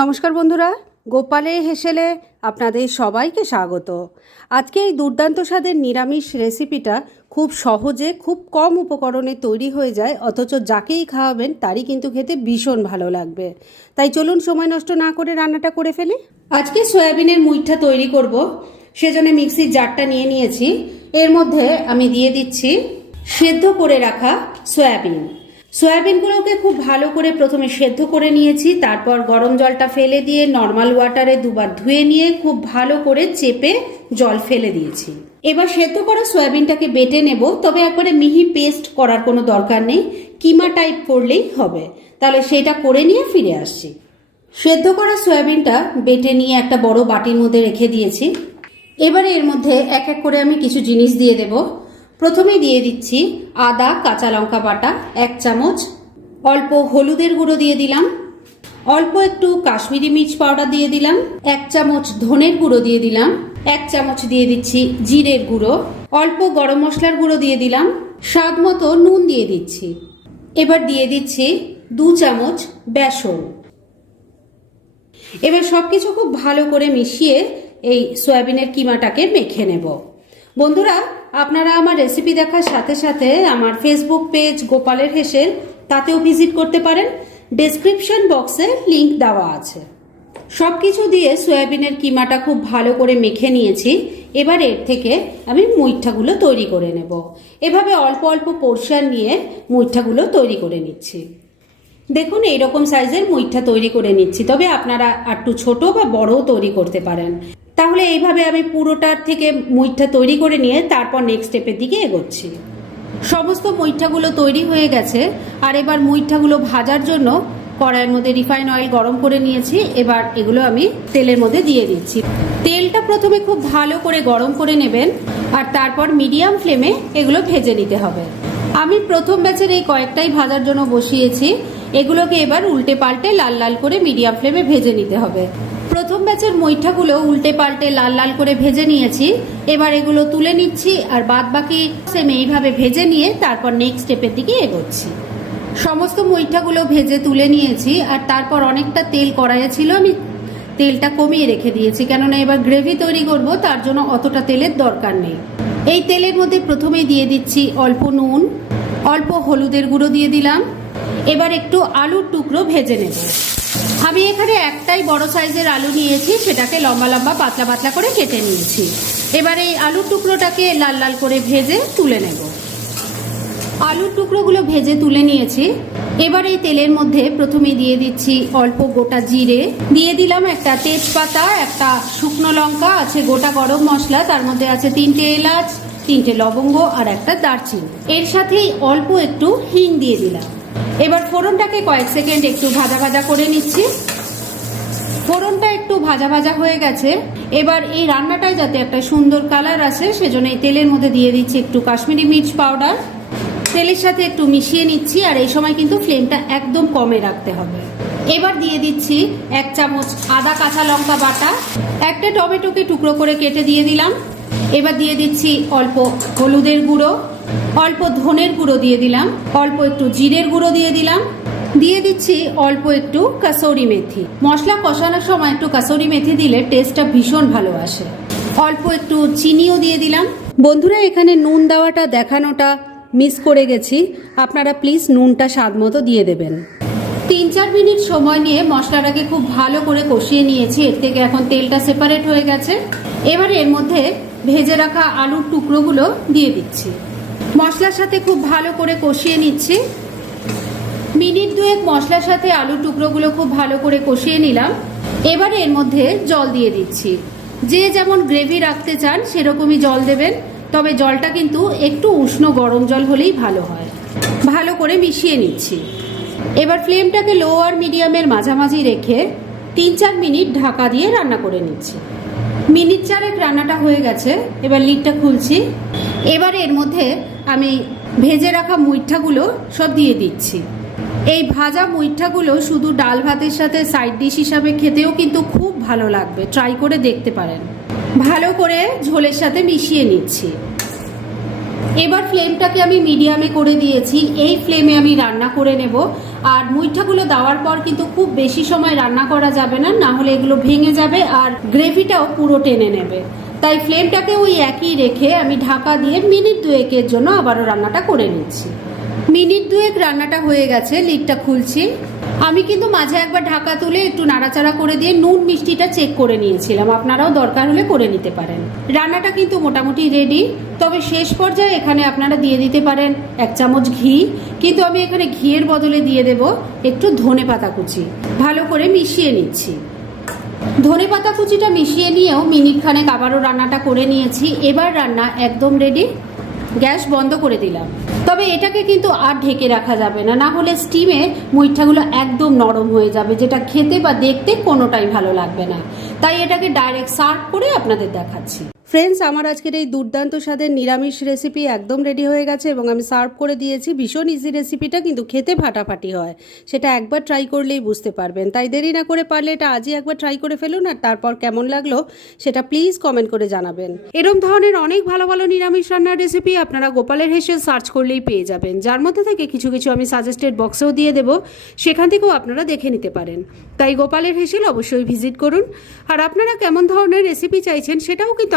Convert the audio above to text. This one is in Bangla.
নমস্কার বন্ধুরা, গোপালে হেসেলে আপনাদের সবাইকে স্বাগত। আজকে এই দুর্দান্ত স্বাদের নিরামিষ রেসিপিটা খুব সহজে, খুব কম উপকরণে তৈরি হয়ে যায়, অথচ যাকেই খাওয়াবেন তারই কিন্তু খেতে ভীষণ ভালো লাগবে। তাই চলুন সময় নষ্ট না করে রান্নাটা করে ফেলি। আজকে সয়াবিনের মুইঠা তৈরি করব, সেজন্য মিক্সির জারটা নিয়ে নিয়েছি। এর মধ্যে আমি দিয়ে দিচ্ছি সেদ্ধ করে রাখা সয়াবিন। সয়াবিনগুলোকে খুব ভালো করে প্রথমে সেদ্ধ করে নিয়েছি, তারপর গরম জলটা ফেলে দিয়ে নর্মাল ওয়াটারে দুবার ধুয়ে নিয়ে খুব ভালো করে চেপে জল ফেলে দিয়েছি। এবার সেদ্ধ করা সয়াবিনটাকে বেটে নেব, তবে একবারে মিহি পেস্ট করার কোনো দরকার নেই, কিমা টাইপ করলেই হবে। তাহলে সেটা করে নিয়ে ফিরে আসছি। সেদ্ধ করা সয়াবিনটা বেটে নিয়ে একটা বড় বাটির মধ্যে রেখে দিয়েছি। এবারে এর মধ্যে এক এক করে আমি কিছু জিনিস দিয়ে দেব। প্রথমে দিয়ে দিচ্ছি আদা, কাঁচা লঙ্কা বাটা, এক চামচ। অল্প হলুদের গুঁড়ো দিয়ে দিলাম। অল্প একটু কাশ্মীরি মির্চ পাউডার দিয়ে দিলাম। এক চামচ ধনের গুঁড়ো দিয়ে দিলাম। এক চামচ দিয়ে দিচ্ছি জিরের গুঁড়ো। অল্প গরম মশলার গুঁড়ো দিয়ে দিলাম। স্বাদ মতো নুন দিয়ে দিচ্ছি। এবার দিয়ে দিচ্ছি দু চামচ বেসন। এবার সব কিছু খুব ভালো করে মিশিয়ে এই সয়াবিনের কিমাটাকে মেখে নেব। বন্ধুরা আপনারা আমার রেসিপি দেখার সাথে সাথে আমার ফেসবুক পেজ গোপালের হেসেল, তাতেও ভিজিট করতে পারেন। ডেসক্রিপশন বক্সে লিংক দেওয়া আছে। সব কিছু দিয়ে সয়াবিনের কিমাটা খুব ভালো করে মেখে নিয়েছি। এবার এর থেকে আমি মুইঠাগুলো তৈরি করে নেব। এভাবে অল্প অল্প পোর্শন নিয়ে মুইঠাগুলো তৈরি করে নিচ্ছি। দেখুন, এইরকম সাইজের মুইঠা তৈরি করে নিচ্ছি। তবে আপনারা একটু ছোট বা বড়ও তৈরি করতে পারেন। তাহলে এইভাবে আমি পুরোটার থেকে মুইঠা তৈরি করে নিয়ে তারপর নেক্সট স্টেপের দিকে এগোচ্ছি। সমস্ত মুইঠাগুলো তৈরি হয়ে গেছে, আর এবার মুইঠাগুলো ভাজার জন্য কড়াইয়ের মধ্যে রিফাইন অয়েল গরম করে নিয়েছি, এবার এগুলো আমি তেলের মধ্যে দিয়ে দিচ্ছি। তেলটা প্রথমে খুব ভালো করে গরম করে নেবেন, আর তারপর মিডিয়াম ফ্লেমে এগুলো ভেজে নিতে হবে। আমি প্রথম ব্যাচের এই কয়েকটাই ভাজার জন্য বসিয়েছি, এগুলোকে এবার উল্টে পাল্টে লাল লাল করে মিডিয়াম ফ্লেমে ভেজে নিতে হবে। প্রথম ব্যাচের মইঠাগুলো উল্টে পাল্টে লাল লাল করে ভেজে নিয়েছি। এবার এগুলো তুলে নিচ্ছি আর বাদ বাকি সেম এইভাবে ভেজে নিয়ে তারপর নেক্সট স্টেপের দিকে এগোচ্ছি। সমস্ত মইঠাগুলো ভেজে তুলে নিয়েছি আর তারপর অনেকটা তেল কড়াইয়ে ছিল আমি তেলটা কমিয়ে রেখে দিয়েছি। কেননা এবার গ্রেভি তৈরি করব, তার জন্য অতটা তেলের দরকার নেই। এই তেলের মধ্যে প্রথমেই দিয়ে দিচ্ছি অল্প নুন, অল্প হলুদের গুঁড়ো দিয়ে দিলাম। এবার একটু আলুর টুকরো ভেজে নেব। আমি এখানে একটাই বড় সাইজের আলু নিয়েছি, সেটাকে লম্বা লম্বা, পাতলা পাতলা করে কেটে নিয়েছি। এবার এই আলুর টুকরোটাকে লাল লাল করে ভেজে তুলে নেব। আলুর টুকরোগুলো ভেজে তুলে নিয়েছি। এবার এই তেলের মধ্যে প্রথমে দিয়ে দিচ্ছি অল্প গোটা জিরে। দিয়ে দিলাম একটা তেজপাতা, একটা শুকনো লঙ্কা, আছে গোটা গরম মশলা, তার মধ্যে আছে তিনটে এলাচ, তিনটে লবঙ্গ আর একটা দারচিনি। এর সাথেই অল্প একটু হিং দিয়ে দিলাম। এবার ফোড়নটাকে কয়েক সেকেন্ড একটু ভাজা ভাজা করে নিচ্ছি। ফোড়নটা একটু ভাজা ভাজা হয়ে গেছে। এবার এই রান্নাটায় যাতে একটা সুন্দর কালার আসে, সেজন্য এই তেলের মধ্যে দিয়ে দিচ্ছি একটু কাশ্মীরি মির্চ পাউডার। তেলের সাথে একটু মিশিয়ে নিচ্ছি, আর এই সময় কিন্তু ফ্লেমটা একদম কমে রাখতে হবে। এবার দিয়ে দিচ্ছি এক চামচ আদা কাঁচা লঙ্কা বাটা, একটা টমেটোকে টুকরো করে কেটে দিয়ে দিলাম। এবার দিয়ে দিচ্ছি অল্প হলুদের গুঁড়ো। অল্প ধনের গুঁড়ো দিয়ে দিলাম, অল্প একটু জিরের গুঁড়ো দিয়ে দিলাম। দিয়ে দিচ্ছি অল্প একটু কাসৌরি মেথি। মশলা কষানোর সময় একটু কাসৌরি মেথি দিলে টেস্টটা ভীষণ ভালো আসে। অল্প একটু চিনিও দিয়ে দিলাম। বন্ধুরা, এখানে নুন দেওয়াটা, দেখানোটা মিস করে গেছি। আপনারা প্লিজ নুনটা স্বাদ মতো দিয়ে দেবেন। তিন চার মিনিট সময় নিয়ে মশলাটাকে খুব ভালো করে কষিয়ে নিয়েছি। এর থেকে এখন তেলটা সেপারেট হয়ে গেছে। এবার এর মধ্যে ভেজে রাখা আলুর টুকরোগুলো দিয়ে দিচ্ছি। মশলার সাথে খুব ভালো করে কষিয়ে নিচ্ছি। মিনিট দুয়েক মশলার সাথে আলুর টুকরোগুলো খুব ভালো করে কষিয়ে নিলাম। এবারে এর মধ্যে জল দিয়ে দিচ্ছি। যে যেমন গ্রেভি রাখতে চান সেরকমই জল দেবেন, তবে জলটা কিন্তু একটু উষ্ণ গরম জল হলেই ভালো হয়। ভালো করে মিশিয়ে নিচ্ছি। এবার ফ্লেমটাকে লো আর মিডিয়ামের মাঝামাঝি রেখে তিন চার মিনিট ঢাকা দিয়ে রান্না করে নিচ্ছি। মিনিট চারেক রান্নাটা হয়ে গেছে, এবার লিডটা খুলছি। এবার এর মধ্যে আমি ভেজে রাখা মুইঠাগুলো সব দিয়ে দিচ্ছি। এই ভাজা মুইঠাগুলো শুধু ডাল ভাতের সাথে সাইড ডিশ হিসাবে খেতেও কিন্তু খুব ভালো লাগবে। ট্রাই করে দেখতে পারেন। ভালো করে ঝোলের সাথে মিশিয়ে নিচ্ছি। এবার ফ্লেমটাকে আমি মিডিয়ামে করে দিয়েছি। এই ফ্লেমে আমি রান্না করে নেব। আর মুইঠাগুলো দেওয়ার পর কিন্তু খুব বেশি সময় রান্না করা যাবে না না হলে এগুলো ভেঙে যাবে আর গ্রেভিটাও পুরো টেনে নেবে। তাই ফ্লেমটাকে ওই একই রেখে আমি ঢাকা দিয়ে মিনিট দুয়েকের জন্য আবারও রান্নাটা করে নিচ্ছি। মিনিট দুয়েক রান্নাটা হয়ে গেছে, লিডটা খুলছি। আমি কিন্তু মাঝে একবার ঢাকা তুলে একটু নাড়াচাড়া করে দিয়ে নুন মিষ্টিটা চেক করে নিয়েছিলাম। আপনারাও দরকার হলে করে নিতে পারেন। রান্নাটা কিন্তু মোটামুটি রেডি তবে শেষ পর্যায়ে এখানে আপনারা দিয়ে দিতে পারেন এক চামচ ঘি। কিন্তু আমি এখানে ঘিয়ের বদলে দিয়ে দেব একটু ধনে পাতা কুচি। ভালো করে মিশিয়ে নিচ্ছি। ধনে পাতা কুচিটা মিশিয়ে নিয়েও মিনিট খানেক আবারও রান্নাটা করে নিয়েছি। এবার রান্না একদম রেডি গ্যাস বন্ধ করে দিলাম। তবে এটাকে কিন্তু আর ঢেকে রাখা যাবে না। না হলে স্টিমে মুইঠাগুলো একদম নরম হয়ে যাবে, যেটা খেতে বা দেখতে কোনোটাই ভালো লাগবে না। তাই এটাকে ডাইরেক্ট সার্ভ করে আপনাদের দেখাচ্ছি। ফ্রেন্ডস আমার আজকের এই দুর্দান্ত স্বাদের নিরামিষ রেসিপি একদম রেডি হয়ে গেছে এবং আমি সার্ভ করে দিয়েছি। ভীষণ ইজি রেসিপিটা কিন্তু খেতে ফাটাফাটি হয়। সেটা একবার ট্রাই করলেই বুঝতে পারবেন। তাই দেরি না করে পারলে এটা আজই একবার ট্রাই করে ফেলুন আর তারপর কেমন লাগল সেটা প্লিজ কমেন্ট করে জানাবেন। এরম ধরনের অনেক ভালো ভালো নিরামিষ রান্নার রেসিপি আপনারা গোপালের হেসে সার্চ করলেই পেয়ে যাবেন। যার মধ্যে থেকে কিছু কিছু আমি সাজেস্টেড বক্সেও দিয়ে দেবো। সেখান থেকেও আপনারা দেখে নিতে পারেন। তাই গোপালের হেসেল অবশ্যই ভিজিট করুন। আর আপনারা কেমন ধরনের রেসিপি চাইছেন সেটাও কিন্তু